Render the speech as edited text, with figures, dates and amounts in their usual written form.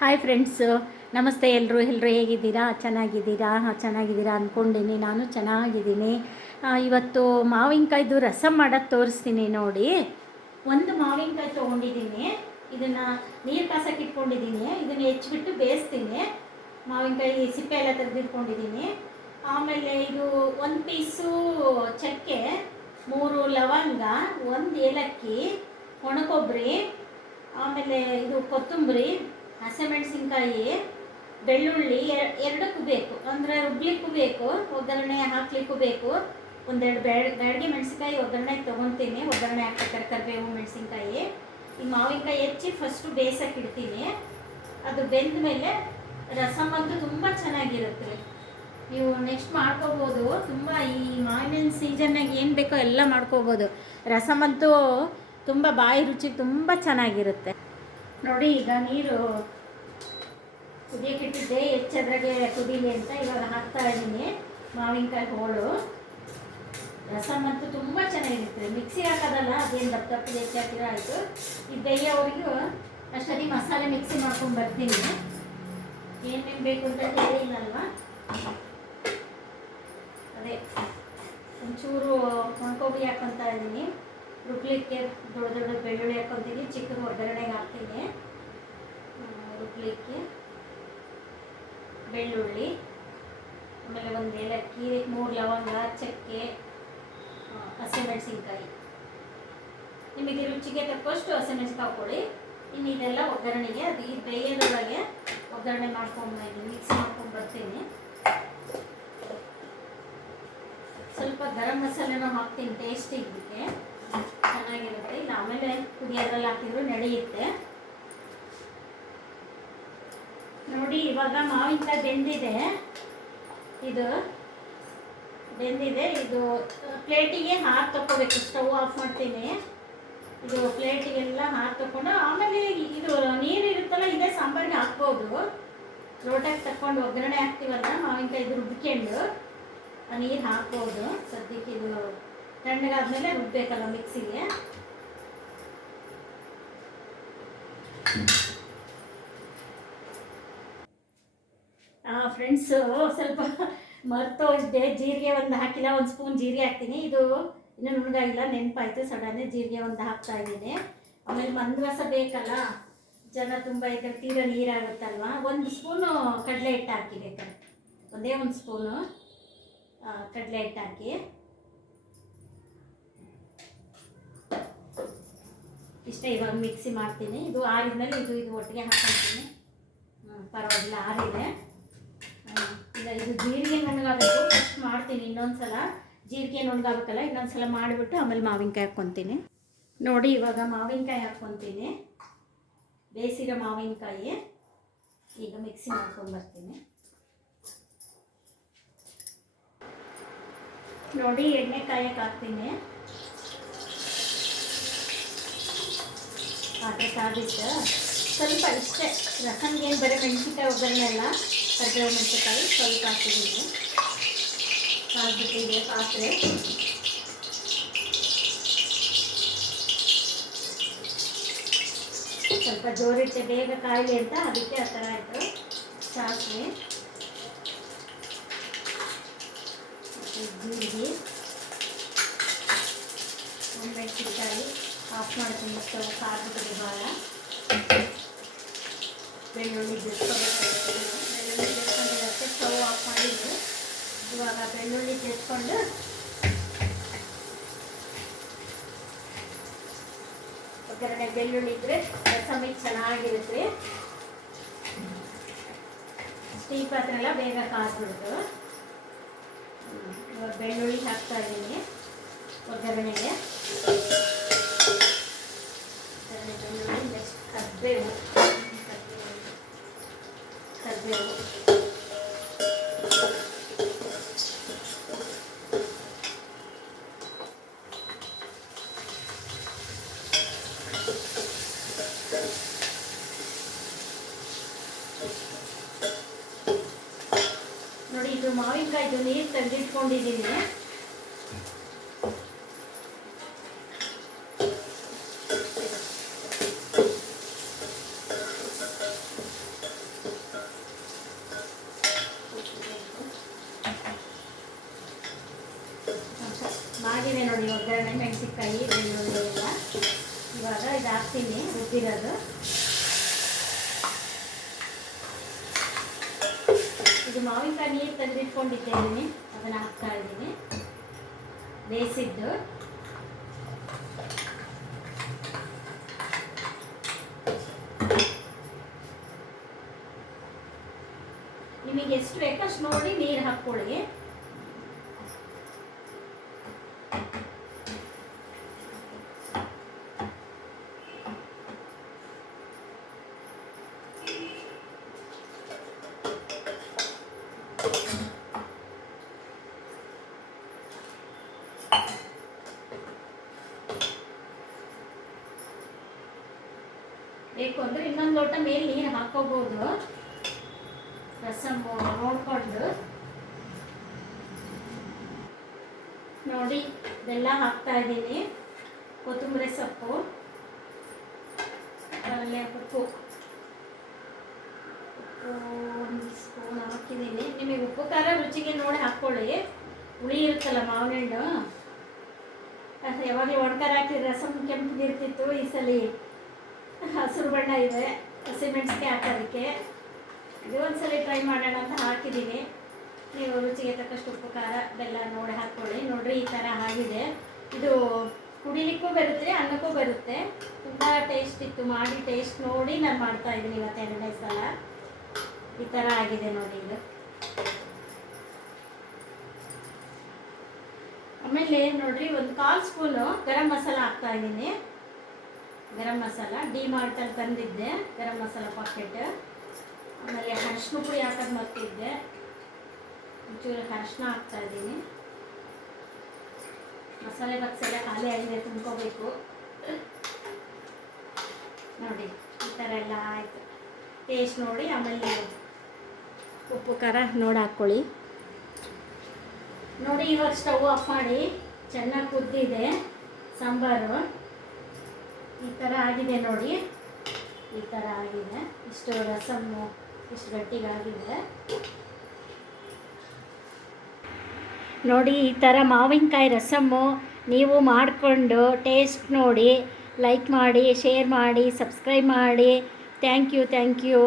Hi friends, ನಮಸ್ತೆ. ಎಲ್ಲರೂ ಹೇಗಿದ್ದೀರಾ? ಚೆನ್ನಾಗಿದ್ದೀರಾ ಅಂದ್ಕೊಂಡಿನಿ. ನಾನು ಚೆನ್ನಾಗಿದ್ದೀನಿ. ಇವತ್ತು ಮಾವಿನಕಾಯ್ದು ರಸಮ್ ಮಾಡೋದು ತೋರಿಸ್ತೀನಿ ನೋಡಿ. ಒಂದು ಮಾವಿನಕಾಯಿ ತೊಗೊಂಡಿದ್ದೀನಿ. ಇದನ್ನು ನೀರು ಕಾಸಕ್ಕೆ ಇಟ್ಕೊಂಡಿದ್ದೀನಿ. ಇದನ್ನು ಹೆಚ್ಚಿಬಿಟ್ಟು ಬೇಯಿಸ್ತೀನಿ. ಮಾವಿನಕಾಯಿ ಸಿಪ್ಪೆ ಎಲ್ಲ ತೆಗೆದಿಟ್ಕೊಂಡಿದ್ದೀನಿ. ಆಮೇಲೆ ಇದು ಒಂದು ಪೀಸು ಚಕ್ಕೆ, 3 ಲವಂಗ, 1 ಏಲಕ್ಕಿ, ಒಣಕೊಬ್ಬರಿ, ಆಮೇಲೆ ಇದು ಕೊತ್ತಂಬರಿ, ಹಸಿಮೆಣಸಿನ್ಕಾಯಿ, ಬೆಳ್ಳುಳ್ಳಿ ಎರಡಕ್ಕೂ ಬೇಕು. ಅಂದರೆ ರುಬ್ಲಿಕ್ಕೂ ಬೇಕು, ಒಗ್ಗರಣೆ ಹಾಕ್ಲಿಕ್ಕೂ ಬೇಕು. ಒಂದೆರಡು ಬ್ಯಾಡಗೆ ಮೆಣಸಿನ್ಕಾಯಿ ಒಗ್ಗರಣೆಗೆ ತೊಗೊತೀನಿ. ಒಗ್ಗರಣೆ ಹಾಕ್ಬೇಕಾದ್ರೆ ಕರಿಬೇವು, ಮೆಣಸಿನ್ಕಾಯಿ, ಈ ಮಾವಿನಕಾಯಿ ಹೆಚ್ಚಿ ಫಸ್ಟು ಬೇಯಿಸೋಕೆ ಇಡ್ತೀನಿ. ಅದು ಬೆಂದ ಮೇಲೆ ರಸಮ್ ಅಂತೂ ತುಂಬ ಚೆನ್ನಾಗಿರುತ್ತೆ. ನೀವು ನೆಕ್ಸ್ಟ್ ಮಾಡ್ಕೋಬೋದು. ತುಂಬ ಈ ಮಾವಿನ ಸೀಸನ್ನಾಗ ಏನು ಬೇಕೋ ಎಲ್ಲ ಮಾಡ್ಕೋಬೋದು. ರಸಮ್ ಅಂತೂ ತುಂಬ ಬಾಯಿ ರುಚಿ ತುಂಬ ಚೆನ್ನಾಗಿರುತ್ತೆ ನೋಡಿ. ಈಗ ನೀರು ಕುದಿಯೋಕೆ ಇಟ್ಟಿದ್ದೆ, ಹೆಚ್ಚದ್ರಾಗೆ ಕುದೀಲಿ ಅಂತ ಇವಾಗ ಹಾಕ್ತಾ ಇದ್ದೀನಿ ಮಾವಿನಕಾಯಿ ಹೋಳು. ರಸಮ್ ಅಂತೂ ತುಂಬ ಚೆನ್ನಾಗಿರುತ್ತೆ. ಮಿಕ್ಸಿ ಹಾಕೋದಲ್ಲ, ಅದೇನು ದಪ್ಪ ಹೆಚ್ಚು ಹಾಕಿರೋ ಆಯಿತು. ಈ ಬೇಯೋವರೆಗೂ ಅಷ್ಟೊಂದು ಮಸಾಲೆ ಮಿಕ್ಸಿ ಮಾಡ್ಕೊಂಡು ಬರ್ತೀನಿ. ಏನೇನು ಬೇಕು ಅಂತ ಹೇಳಿಲ್ಲಲ್ವ, ಅದೇ ಒಂಚೂರು ಒಣಕೊಬ್ಬರಿ ಹಾಕ್ಕೊತಾ ಇದ್ದೀನಿ. ರುಬ್ಲಿಕ್ಕೆ ದೊಡ್ಡ ಬೆಳ್ಳುಳ್ಳಿ ಹಾಕ್ಕೊತೀನಿ. ಚಿಕ್ಕದು ಒಗ್ಗರಣೆಗೆ ಹಾಕ್ತೀನಿ. ರುಬ್ಲಿಕ್ಕೆ ಬೆಳ್ಳುಳ್ಳಿ, ಆಮೇಲೆ 1 ಏಲಕ್ಕಿ, 3 ಲವಂಗ, ಚಕ್ಕೆ, ಹಸಿಮೆಣಸಿನ್ಕಾಯಿ. ನಿಮಗೆ ರುಚಿಗೆ ತಕ್ಕಷ್ಟು ಹಸಿಮೆಣಸಿನ್ಕಾಯಿ ಹಾಕ್ಕೊಳ್ಳಿ. ಇನ್ನು ಇದೆಲ್ಲ ಒಗ್ಗರಣೆಗೆ, ಅದು ಈ ಬೇಯೋದ್ರೊಳಗೆ ಒಗ್ಗರಣೆ ಮಾಡ್ಕೊಂಡು ಮಿಕ್ಸ್ ಮಾಡ್ಕೊಂಡು ಬರ್ತೀನಿ. ಸ್ವಲ್ಪ ಗರಂ ಮಸಾಲೆನೂ ಹಾಕ್ತೀನಿ, ಟೇಸ್ಟ್ ಇದಕ್ಕೆ ಚೆನ್ನಾಗಿರುತ್ತೆ. ಇಲ್ಲ ಆಮೇಲೆ ಕುದಿಯೋದ್ರಲ್ಲಿ ಹಾಕಿದ್ರು ನಡೆಯುತ್ತೆ ನೋಡಿ. ಇವಾಗ ಮಾವಿನಕಾಯಿ ಬೆಂದಿದೆ. ಇದು ಪ್ಲೇಟಿಗೆ ಹಾಕಿ ತಗೋಬೇಕು. ಸ್ಟವ್ ಆಫ್ ಮಾಡ್ತೀನಿ. ಇದು ಪ್ಲೇಟಿಗೆಲ್ಲ ಹಾಕಿ ತಗೊಂಡು ಆಮೇಲೆ ಇದು ನೀರು ಇರುತ್ತಲ್ಲ, ಇದೇ ಸಾಂಬಾರಿಗೆ ಹಾಕ್ಬೋದು. ಲೋಟಕ್ಕೆ ತಕ್ಕೊಂಡು ಒಗ್ಗರಣೆ ಹಾಕ್ತೀವಲ್ಲ ಮಾವಿನಕಾಯಿ, ಇದು ರುಬ್ಕೊಂಡು ಆ ನೀರು ಹಾಕ್ಬೋದು. ಸದ್ಯಕ್ಕೆ ಇದು ತಣ್ಣಗಾದ್ಮೇಲೆ ರುಬ್ಬೇಕಲ್ಲ ಮಿಕ್ಸಿಗೆ. ಫ್ರೆಂಡ್ಸು, ಸ್ವಲ್ಪ ಮರ್ತೋಗಿದ್ದೆ, ಜೀರಿಗೆ ಒಂದು ಹಾಕಿಲ್ಲ. 1 ಸ್ಪೂನ್ ಜೀರಿಗೆ ಹಾಕ್ತೀನಿ. ಇದು ಇನ್ನೂ ನುಣ್ಣಗಾಗಿಲ್ಲ, ನೆನಪಾಯಿತು ಸಡನ್ನೇ. ಜೀರಿಗೆ ಒಂದು ಹಾಕ್ತಾ ಇದ್ದೀನಿ. ಆಮೇಲೆ ಮಂದವಾಸ ಬೇಕಲ್ಲ, ಜನ ತುಂಬ ಇದ್ದರೆ ತೀರ ನೀರಾಗುತ್ತಲ್ವ. 1 ಸ್ಪೂನು ಕಡಲೆ ಹಿಟ್ಟು ಹಾಕಿಬೇಕಾರೆ, ಒಂದೇ 1 ಸ್ಪೂನು ಕಡಲೆ ಹಿಟ್ಟು ಹಾಕಿ ಇಷ್ಟೇ. ಇವಾಗ ಮಿಕ್ಸಿ ಮಾಡ್ತೀನಿ. ಇದು ಆರಿದ್ಮೇಲೆ ಇದು ಒಟ್ಟಿಗೆ ಹಾಕ್ಕೊಳ್ತೀನಿ. ಪರವಾಗಿಲ್ಲ, ಆರಿದೆ. ಇಲ್ಲ, ಇದು ಜೀರಿಗೆ ನುಣ್ಣಗಾಗಬೇಕು. ಫಸ್ಟ್ ಮಾಡ್ತೀನಿ ಇನ್ನೊಂದು ಸಲ. ಜೀರಿಗೆ ನುಣ್ಣಗಾಗಬೇಕಲ್ಲ, ಇನ್ನೊಂದು ಸಲ ಮಾಡಿಬಿಟ್ಟು ಆಮೇಲೆ ಮಾವಿನಕಾಯಿ ಹಾಕ್ಕೊತೀನಿ ನೋಡಿ. ಇವಾಗ ಮಾವಿನಕಾಯಿ ಹಾಕ್ಕೊತೀನಿ, ಬೇಯಿಸಿರೋ ಮಾವಿನಕಾಯಿ. ಈಗ ಮಿಕ್ಸಿ ಮಾಡ್ಕೊಂಡು ಬರ್ತೀನಿ ನೋಡಿ. ಎಣ್ಣೆ ಕಾಯಕ್ಕೆ ಹಾಕ್ತೀನಿ. ಪಾತ್ರೆ ಕಾದಿತ್ತು ಸ್ವಲ್ಪ. ಇಷ್ಟೇ ರಸಮ್ಗೆ, ಏನು ಬರೀ ಮೆಣಸಿನ್ಕಾಯಿ ಒಗ್ಗರಣೆ ಅಲ್ಲ, ಕರಿಬೇವು ಮೆಣಸಿನ್ಕಾಯಿ ಸ್ವಲ್ಪ ಹಾಕಿದ್ದೀನಿ. ಕಾದ್ಬಿಟ್ಟಿದೆ ಪಾತ್ರೆ. ಸ್ವಲ್ಪ ಜೋರಿಟ್ಟೆ ಬೇಗ ಕಾಯಿಲೆ ಅಂತ, ಅದಕ್ಕೆ ಆ ಥರ ಆಯಿತು. ಸಾಸಿವೆ, ಜೀರಿಗೆ, ಮೆಣಸಿನ್ಕಾಯಿ ಆಫ್ ಮಾಡ್ತೀನಿ. ಸ್ಟವ್ ಕಾದ್ಬಿಟ್ಟಿದೆ ಭಾಳ. ಬೆಳ್ಳುಳ್ಳಿ ಜಜ್ಕೊಬೇಕಾಗುತ್ತೆ. ಬೆಳ್ಳುಳ್ಳಿ ಜಜ್ಕೊಂಡಿರುತ್ತೆ. ಸ್ಟವ್ ಆಫ್ ಮಾಡಿದ್ದು. ಇವಾಗ ಬೆಳ್ಳುಳ್ಳಿ ಜಜ್ಕೊಂಡು ಒಗ್ಗರಣೆ ಬೆಳ್ಳುಳ್ಳಿ ಇದ್ದರೆ ರಸಮಿಗೆ ಚೆನ್ನಾಗಿರುತ್ತೆ. ಸ್ಟೀಲ್ ಪಾತ್ರೆ ಎಲ್ಲ ಬೇಗ ಕಾದ್ಬಿಡ್ತು. ಇವಾಗ ಬೆಳ್ಳುಳ್ಳಿ ಹಾಕ್ತಾ ಇದ್ದೀನಿ ಒಗ್ಗರಣೆಗೆ. ಬೆಳ್ಳುಳ್ಳಿ, ನೆಕ್ಸ್ಟ್ ಕರಿಬೇವು ನೋಡಿ. ಇದು ಮಾವಿನಕಾಯ್ದು ನೀರು ತೆಗೆದಿಟ್ಕೊಂಡಿದ್ದೀನಿ. ಒಗ್ಗರಣೆ, ಮೆಣಸಿನ್ಕಾಯಿ, ಬೆಳ್ಳುಳ್ಳಿ ಎಲ್ಲ. ಇವಾಗ ಇದು ಹಾಕ್ತೀನಿ, ರುಬ್ಬಿರೋದು. ಇದು ಮಾವಿನಕಾಯಿ ನೀರು ತೆಗೆದಿಟ್ಕೊಂಡಿದ್ದೇನೆ, ಅದನ್ನು ಹಾಕ್ತಾ ಇದ್ದೀನಿ, ಬೇಯಿಸಿದ್ದು. ನಿಮಗೆ ಎಷ್ಟು ಬೇಕಷ್ಟು ನೋಡಿ ನೀರು ಹಾಕ್ಕೊಳ್ಳಿ. ಬೇಕು ಅಂದರೆ ಇನ್ನೊಂದು ಲೋಟ ಮೇಲೆ ನೀರು ಹಾಕೋಬೋದು, ರಸಮ್ಮು ನೋಡಿಕೊಂಡು. ನೋಡಿ ಬೆಲ್ಲ ಹಾಕ್ತಾ ಇದ್ದೀನಿ, ಕೊತ್ತಂಬರಿ ಸೊಪ್ಪು, ಆಮೇಲೆ ಉಪ್ಪು ಒಂದು ಸ್ಪೂನ್ ಹಾಕಿದ್ದೀನಿ. ನಿಮಗೆ ಉಪ್ಪು ಖಾರ ರುಚಿಗೆ ನೋಡಿ ಹಾಕ್ಕೊಳ್ಳಿ. ಹುಳಿ ಇರುತ್ತಲ್ಲ ಮಾವಿನ ಹಣ್ಣು, ಯಾವಾಗಲೂ ಒಣಕಾರ ಹಾಕಿ ರಸಮ್ ಕೆಂಪಗಿರ್ತಿತ್ತು, ಈ ಸಲ ಹಸಿರು ಬಣ್ಣ ಇದೆ, ಹಸಿಮೆಣಸಿಗೆ ಹಾಕೋದಕ್ಕೆ. ಇದು ಒಂದ್ಸಲ ಟ್ರೈ ಮಾಡೋಣ ಅಂತ ಹಾಕಿದ್ದೀನಿ. ನೀವು ರುಚಿಗೆ ತಕ್ಕಷ್ಟು ಉಪ್ಪು ಖಾರ ಬೆಲ್ಲ ನೋಡಿ ಹಾಕ್ಕೊಳ್ಳಿ. ನೋಡಿರಿ ಈ ಥರ ಆಗಿದೆ. ಇದು ಕುಡಿಲಿಕ್ಕೂ ಬರುತ್ತೆ, ಅನ್ನಕ್ಕೂ ಬರುತ್ತೆ. ತುಂಬ ಟೇಸ್ಟ್ ಇತ್ತು, ಮಾಡಿ ಟೇಸ್ಟ್ ನೋಡಿ ನಾನು ಮಾಡ್ತಾಯಿದ್ದೀನಿ ಇವತ್ತು 2ನೇ ಸಲ. ಈ ಥರ ಆಗಿದೆ ನೋಡಿ ಇದು. ಆಮೇಲೆ ನೋಡಿರಿ ಒಂದು 1/4 ಸ್ಪೂನು ಗರಂ ಮಸಾಲ ಹಾಕ್ತಾಯಿದ್ದೀನಿ. ಗರಂ ಮಸಾಲ ಡಿಮಾರ್ಟಲ್ಲಿ ತಂದಿದ್ದೆ, ಗರಂ ಮಸಾಲ ಪಾಕೆಟ್. ಆಮೇಲೆ ಅರಿಶಿನ ಪುಡಿ ಹಾಕೋದು ಮರ್ತಿದ್ದೆ, ಒಂಚೂರು ಅರಿಶಿನ ಹಾಕ್ತಾಯಿದ್ದೀನಿ. ಮಸಾಲೆ ಬಕ್ಸೆಲ್ಲ ಖಾಲಿ ಆಗಿದೆ, ತುಂಬ್ಕೋಬೇಕು. ನೋಡಿ ಈ ಥರ ಎಲ್ಲ ಆಯಿತು. ಟೇಸ್ಟ್ ನೋಡಿ ಆಮೇಲೆ ಉಪ್ಪು ಖಾರ ನೋಡಿ ಹಾಕ್ಕೊಳ್ಳಿ. ನೋಡಿ ಇವಾಗ ಸ್ಟವ್ ಆಫ್ ಮಾಡಿ, ಚೆನ್ನಾಗಿ ಕುದ್ದಿದೆ ಸಾಂಬಾರು. ಈ ಥರ ಆಗಿದೆ ನೋಡಿ, ಈ ಥರ ಆಗಿದೆ. ಇಷ್ಟು ರಸಮ್ಮು ಇಷ್ಟು ಗಟ್ಟಿಗಾಗಿದೆ ನೋಡಿ. ಈ ಥರ ಮಾವಿನಕಾಯಿ ರಸಮ್ಮು ನೀವು ಮಾಡಿಕೊಂಡು ಟೇಸ್ಟ್ ನೋಡಿ, ಲೈಕ್ ಮಾಡಿ, ಶೇರ್ ಮಾಡಿ, ಸಬ್ಸ್ಕ್ರೈಬ್ ಮಾಡಿ. Thank you.